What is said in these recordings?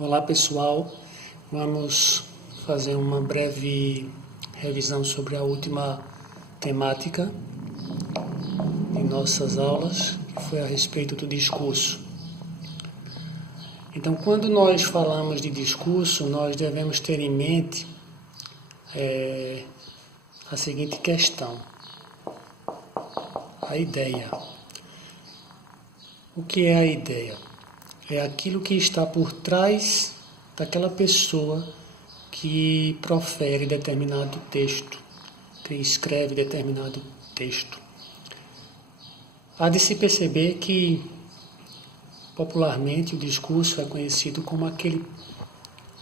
Olá pessoal, vamos fazer uma breve revisão sobre a última temática de nossas aulas, que foi a respeito do discurso. Então, quando nós falamos de discurso, nós devemos ter em mente a seguinte questão: a ideia. O que é a ideia? É aquilo que está por trás daquela pessoa que profere determinado texto, que escreve determinado texto. Há de se perceber que, popularmente, o discurso é conhecido como aquele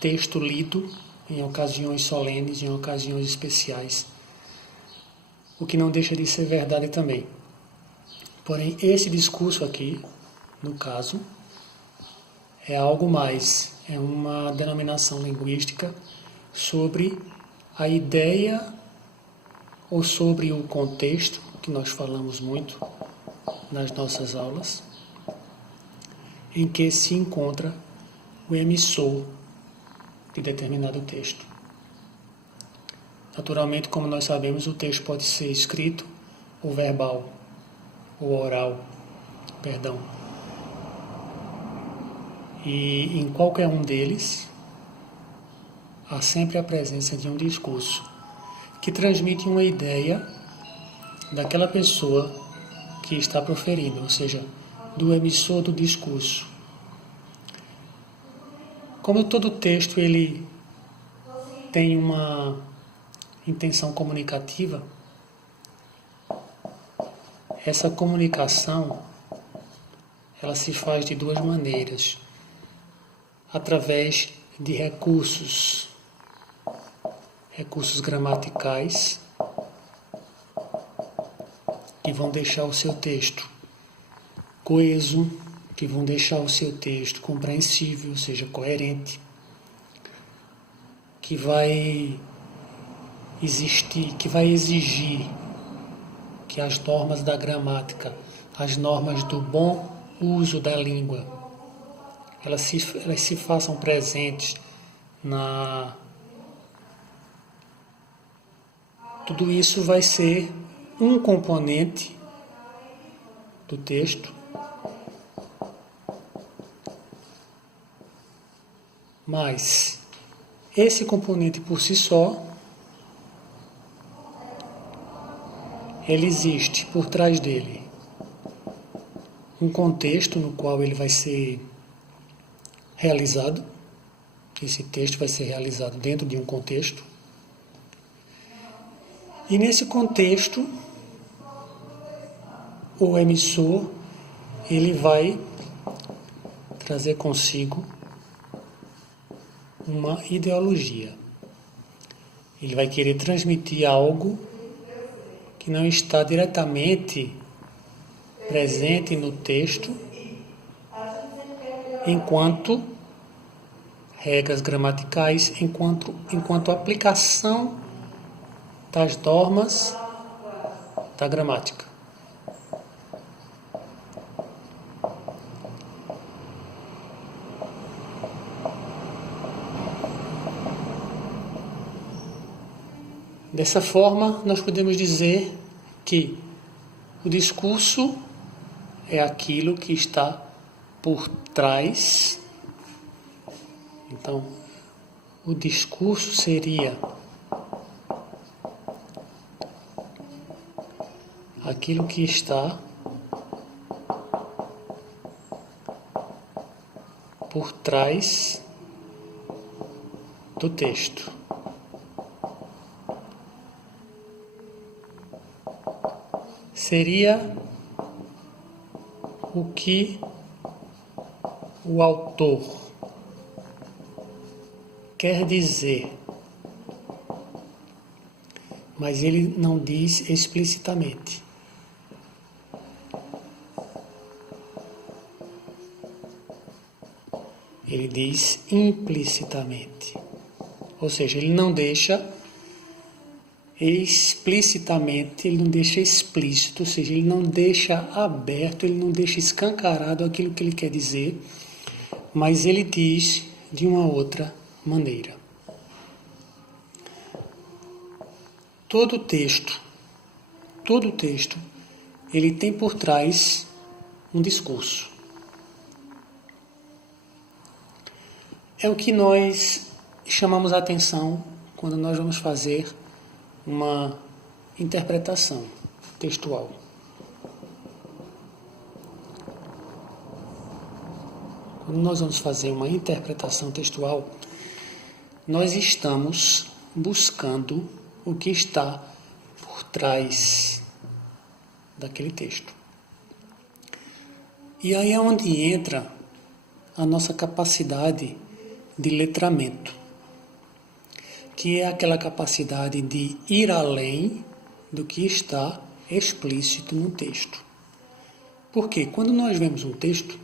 texto lido em ocasiões solenes, em ocasiões especiais, o que não deixa de ser verdade também. Porém, esse discurso aqui, no caso, é algo mais, é uma denominação linguística sobre a ideia ou sobre o contexto, que nós falamos muito nas nossas aulas, em que se encontra o emissor de determinado texto. Naturalmente, como nós sabemos, o texto pode ser escrito ou verbal, ou oral, perdão. E em qualquer um deles, há sempre a presença de um discurso que transmite uma ideia daquela pessoa que está proferindo, ou seja, do emissor do discurso. Como todo texto ele tem uma intenção comunicativa, essa comunicação ela se faz de duas maneiras: através de recursos gramaticais que vão deixar o seu texto coeso, que vão deixar o seu texto compreensível, ou seja, coerente, que vai exigir que as normas da gramática, as normas do bom uso da língua, elas se façam presentes na... Tudo isso vai ser um componente do texto, mas esse componente por si só, ele existe por trás dele um contexto no qual ele vai ser realizado. Esse texto vai ser realizado dentro de um contexto. E nesse contexto, o emissor, ele vai trazer consigo uma ideologia. Ele vai querer transmitir algo que não está diretamente presente no texto, enquanto regras gramaticais, enquanto aplicação das normas da gramática. Dessa forma, nós podemos dizer que o discurso é aquilo que está por trás. Então, o discurso seria aquilo que está por trás do texto. Seria o que o autor quer dizer, mas ele não diz explicitamente. Ele diz implicitamente, ou seja, ele não deixa explicitamente, ele não deixa explícito, ou seja, ele não deixa aberto, ele não deixa escancarado aquilo que ele quer dizer, mas ele diz de uma outra maneira. Todo texto, ele tem por trás um discurso. É o que nós chamamos a atenção quando nós vamos fazer uma interpretação textual. Quando nós vamos fazer uma interpretação textual, nós estamos buscando o que está por trás daquele texto. E aí é onde entra a nossa capacidade de letramento, que é aquela capacidade de ir além do que está explícito no texto. Porque quando nós vemos um texto,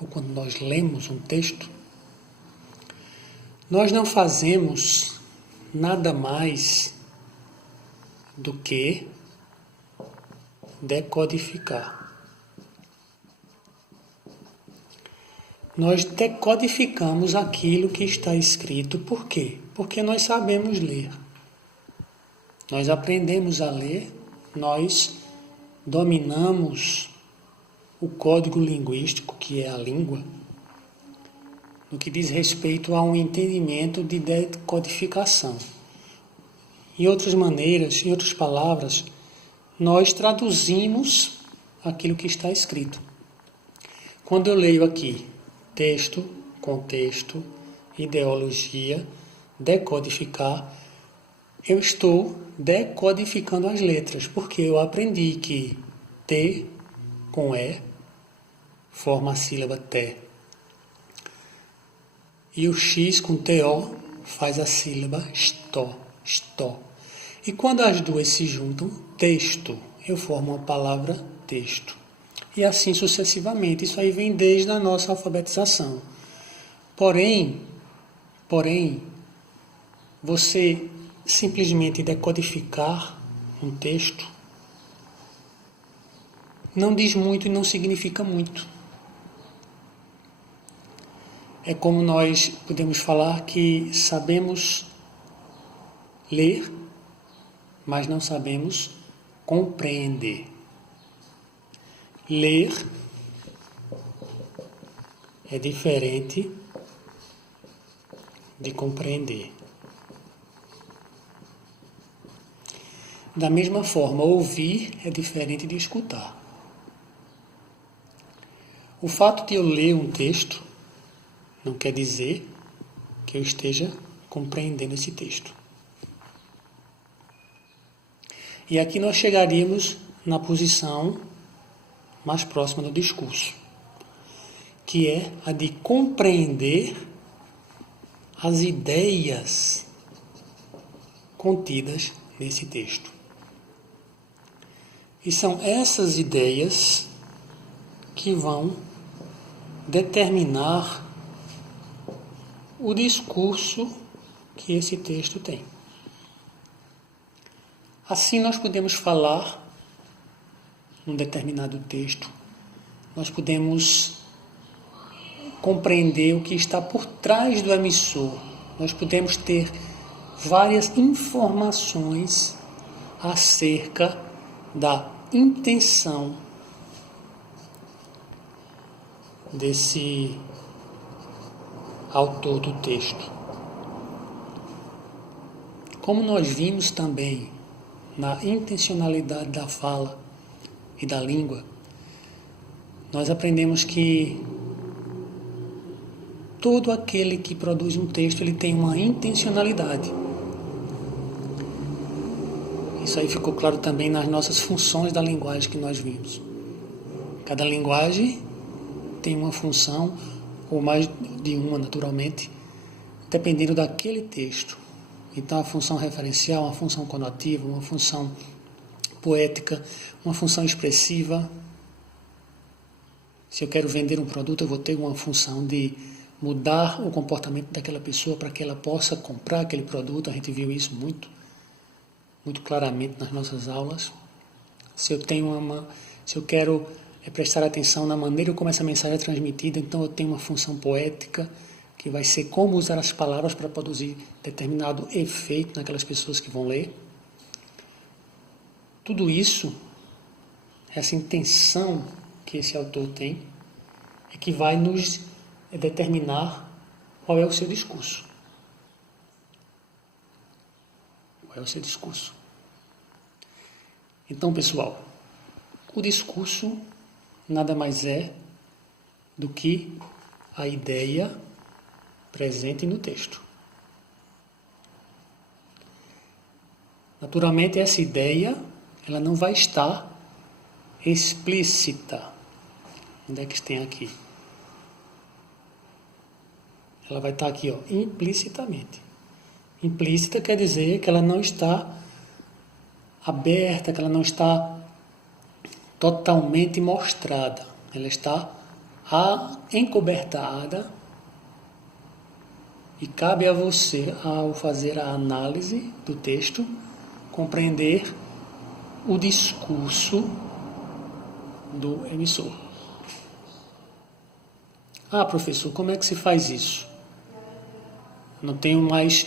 ou quando nós lemos um texto, nós não fazemos nada mais do que decodificar. Nós decodificamos aquilo que está escrito. Por quê? Porque nós sabemos ler. Nós aprendemos a ler, nós dominamos o código linguístico, que é a língua, no que diz respeito a um entendimento de decodificação. Em outras maneiras, em outras palavras, nós traduzimos aquilo que está escrito. Quando eu leio aqui texto, contexto, ideologia, decodificar, eu estou decodificando as letras, porque eu aprendi que T com E forma a sílaba té. E o X com TO faz a sílaba stó, stó. E quando as duas se juntam, texto, eu formo a palavra texto. E assim sucessivamente. Isso aí vem desde a nossa alfabetização. Porém, você simplesmente decodificar um texto não diz muito e não significa muito. É como nós podemos falar que sabemos ler, mas não sabemos compreender. Ler é diferente de compreender. Da mesma forma, ouvir é diferente de escutar. O fato de eu ler um texto não quer dizer que eu esteja compreendendo esse texto. E aqui nós chegaríamos na posição mais próxima do discurso, que é a de compreender as ideias contidas nesse texto. E são essas ideias que vão determinar o discurso que esse texto tem. Assim nós podemos falar num determinado texto, nós podemos compreender o que está por trás do emissor, nós podemos ter várias informações acerca da intenção desse autor do texto. Como nós vimos também na intencionalidade da fala e da língua, nós aprendemos que todo aquele que produz um texto, ele tem uma intencionalidade. Isso aí ficou claro também nas nossas funções da linguagem que nós vimos. Cada linguagem tem uma função, ou mais de uma naturalmente, dependendo daquele texto. Então a função referencial, uma função conotativa, uma função poética, uma função expressiva. Se eu quero vender um produto, eu vou ter uma função de mudar o comportamento daquela pessoa para que ela possa comprar aquele produto. A gente viu isso muito claramente nas nossas aulas. Se eu quero prestar atenção na maneira como essa mensagem é transmitida, então eu tenho uma função poética que vai ser como usar as palavras para produzir determinado efeito naquelas pessoas que vão ler. Tudo isso, essa intenção que esse autor tem, é que vai nos determinar qual é o seu discurso. Qual é o seu discurso? Então, pessoal, o discurso nada mais é do que a ideia presente no texto. Naturalmente, essa ideia ela não vai estar explícita. Onde é que tem aqui? Ela vai estar aqui, implicitamente. Implícita quer dizer que ela não está aberta, que ela não está totalmente mostrada. Ela está encobertada e cabe a você, ao fazer a análise do texto, compreender o discurso do emissor. Ah, professor, como é que se faz isso? Não tenho mais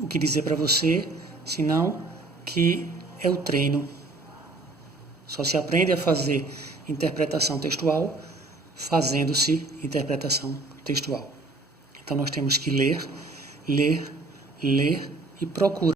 o que dizer para você, senão que é o treino. Só se aprende a fazer interpretação textual fazendo-se interpretação textual. Então nós temos que ler e procurar